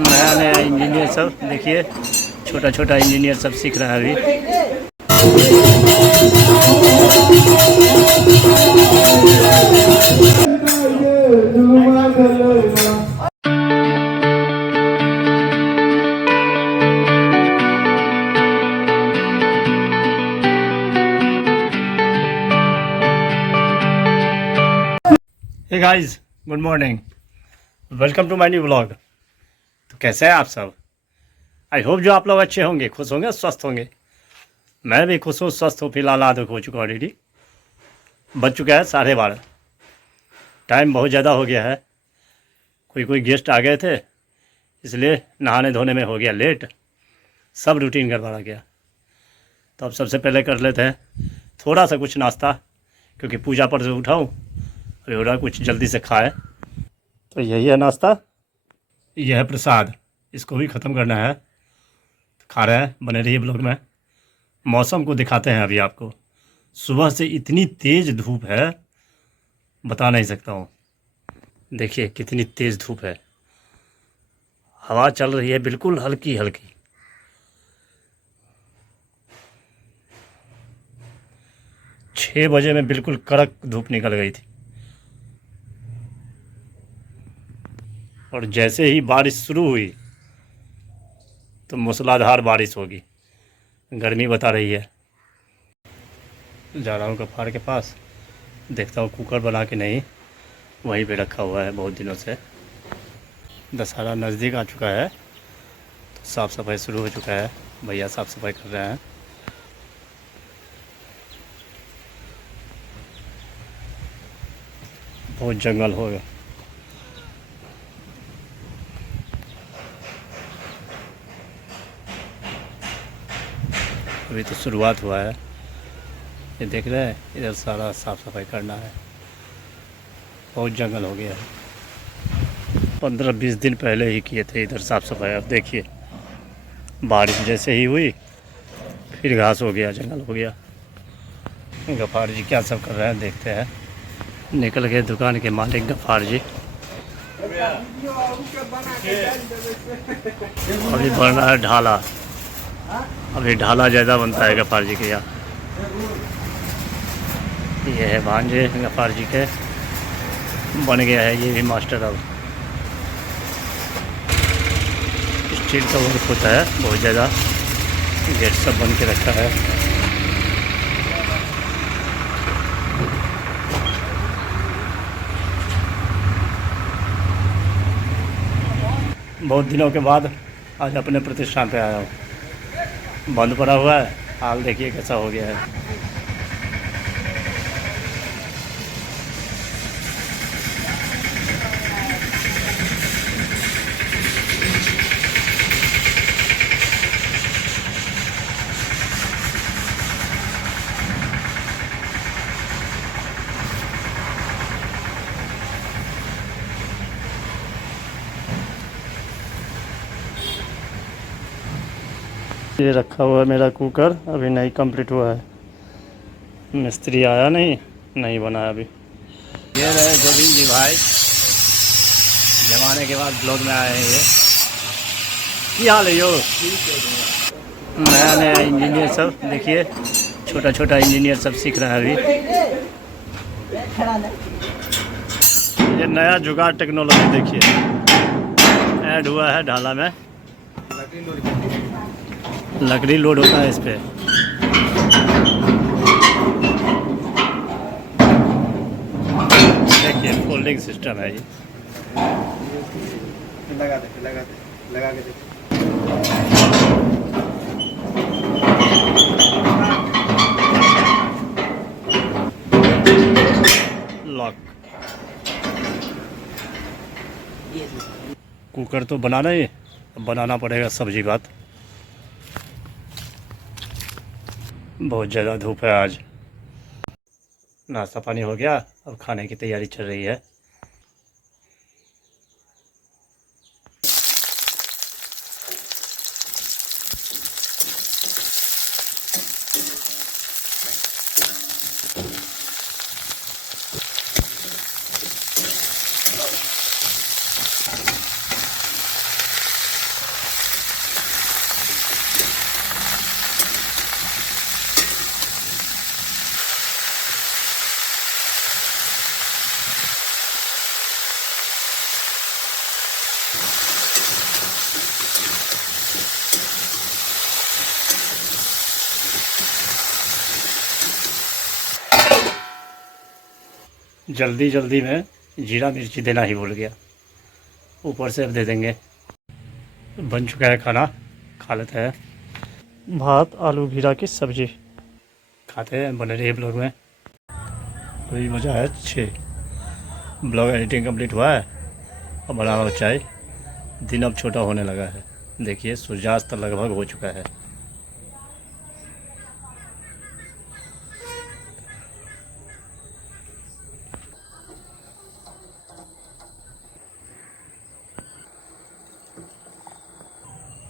नया नया इंजीनियर सब देखिए, छोटा छोटा इंजीनियर सब सीख रहा है अभी। Hey guys, good morning, welcome to my new vlog. तो कैसे हैं आप सब? आई होप जो आप लोग अच्छे होंगे, खुश होंगे, स्वस्थ होंगे। मैं भी खुश हूँ, स्वस्थ हूँ। फिलहाल आदत हो चुका ऑलरेडी। बज चुका है 12:30। टाइम बहुत ज़्यादा हो गया है। कोई गेस्ट आ गए थे, इसलिए नहाने धोने में हो गया लेट। सब रूटीन गड़बड़ा गया। तो अब सबसे पहले कर लेते हैं थोड़ा सा कुछ नाश्ता, क्योंकि पूजा पर से उठाऊँ अभी हो रहा कुछ जल्दी से खाए। तो यही है नाश्ता, यह है प्रसाद। इसको भी ख़त्म करना है। खा रहे हैं, बने रहिए ब्लॉग में। मौसम को दिखाते हैं अभी आपको। सुबह से इतनी तेज़ धूप है, बता नहीं सकता हूँ। देखिए कितनी तेज़ धूप है। हवा चल रही है बिल्कुल हल्की हल्की। छः बजे में बिल्कुल कड़क धूप निकल गई थी, और जैसे ही बारिश शुरू हुई तो मूसलाधार बारिश होगी। गर्मी बता रही है। जा रहा हूँ गफ्फार के पास, देखता हूँ कुकर बना के नहीं, वहीं पे रखा हुआ है बहुत दिनों से। दशहरा नज़दीक आ चुका है, तो साफ़ सफाई शुरू हो चुका है। भैया साफ़ सफाई कर रहे हैं। बहुत जंगल हो गया। अभी तो शुरुआत हुआ है। ये देख रहे हैं, इधर सारा साफ़ सफाई करना है। बहुत जंगल हो गया है। 15-20 दिन पहले ही किए थे इधर साफ़ सफाई। अब देखिए बारिश जैसे ही हुई फिर घास हो गया, जंगल हो गया। गफ्फार जी क्या सब कर रहे हैं देखते हैं। निकल गए दुकान के मालिक गफ्फार जी। अभी बन रहा है ढाला। अभी ढाला ज़्यादा बनता है गफ्फार जी के यहाँ। ये है भांजे गफ्फार जी के, बन गया है ये भी मास्टर। अब स्टील का वर्क होता है बहुत ज़्यादा। गेट सब बन के रखा है। बहुत दिनों के बाद आज अपने प्रतिष्ठान पे आया हूँ। बंद पड़ा हुआ है, हाल देखिए कैसा हो गया है। ये रखा हुआ है मेरा कुकर, अभी नहीं कंप्लीट हुआ है। मिस्त्री आया नहीं बना अभी। ये रहे गोविंद जी भाई, जमाने के बाद ब्लॉग में आए हैं ये। क्या हाल है यो? नया नया इंजीनियर सब देखिए, छोटा छोटा इंजीनियर सब सीख रहा है अभी। ये नया जुगाड़ टेक्नोलॉजी देखिए ऐड हुआ है ढाला में। लकड़ी लोड होता है इस पे। देखिए फोल्डिंग सिस्टम है ये। लगा के देखो। लॉक। कुकर तो बनाना ही, बनाना पड़ेगा सब्जी भात। बहुत ज़्यादा धूप है आज। नाश्ता पानी हो गया, अब खाने की तैयारी चल रही है। जल्दी जल्दी में जीरा मिर्ची देना ही भूल गया, ऊपर से अब दे देंगे। बन चुका है खाना, खा लेते हैं। भात आलू घीरा की सब्जी खाते हैं। बने रहिए ब्लॉग में, कोई मज़ा है। अच्छे ब्लॉग एडिटिंग कंप्लीट हुआ है, अब बना रहा हूँ चाय। दिन अब छोटा होने लगा है। देखिए सूर्यास्त लगभग हो चुका है।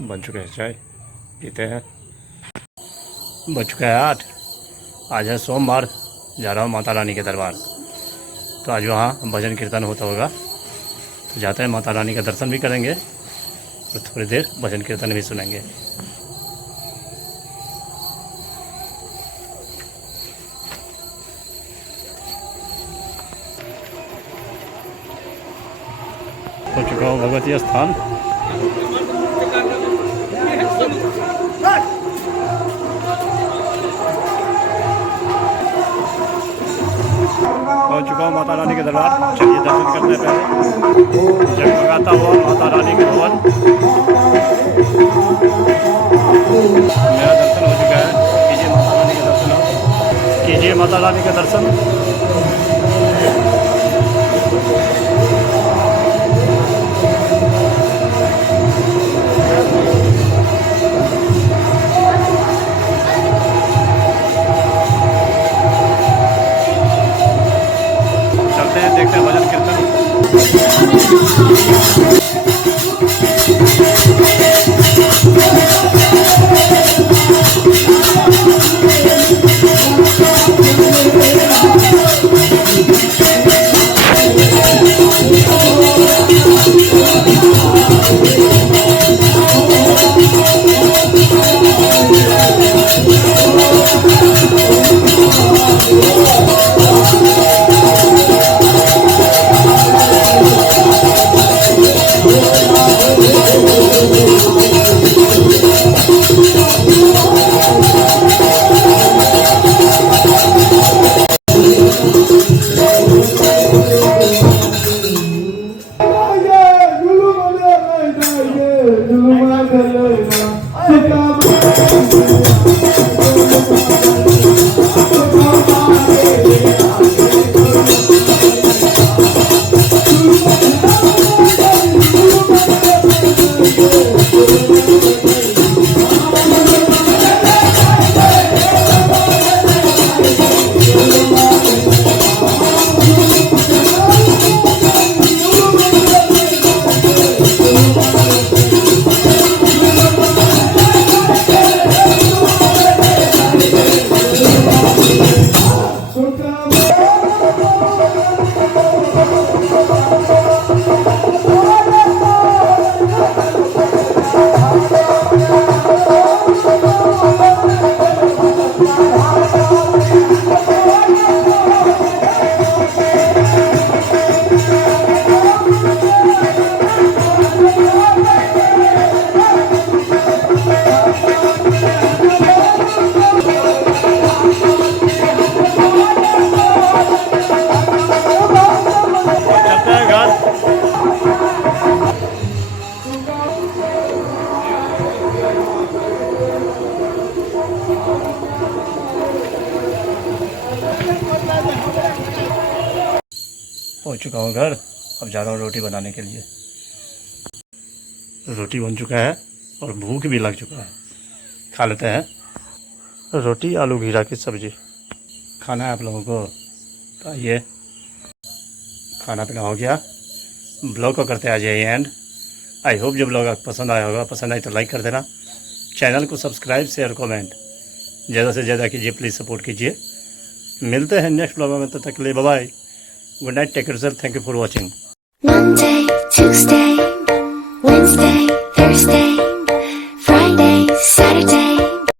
बन चुका है चाय, पीते हैं। बज चुका है 8। आज है सोमवार, जा रहा हूँ माता रानी के दरबार। तो आज वहाँ भजन कीर्तन होता होगा, तो जाते हैं, माता रानी का दर्शन भी करेंगे और थोड़ी देर भजन कीर्तन भी सुनेंगे। हो चुका हूँ भगवती स्थान। पहुँच चुका हूँ माता रानी के दरबार। चलिए दर्शन करते हैं पहले। जगमगाता हुआ माता रानी के भवन, मेरा दर्शन हो चुका है। कीजिए माता रानी के दर्शन, कीजिए माता रानी के दर्शन। चलते हैं, देखते हैं भजन कीर्तन। पहुंच चुका हूँ घर। अब जा रहा हूँ रोटी बनाने के लिए। रोटी बन चुका है और भूख भी लग चुका है, खा लेते हैं। रोटी आलू घीरा की सब्जी खाना है आप लोगों को, तो आइए। खाना पीना हो गया, ब्लॉग को करते आ जाइए एंड। आई होप जो ब्लॉग आपको पसंद आया होगा, पसंद आए तो लाइक कर देना, चैनल को सब्सक्राइब शेयर कमेंट ज़्यादा से ज़्यादा कीजिए, प्लीज़ सपोर्ट कीजिए। मिलते हैं नेक्स्ट ब्लॉग में, तब तक के लिए bye bye, good night, take care, thank you for watching. Monday, Tuesday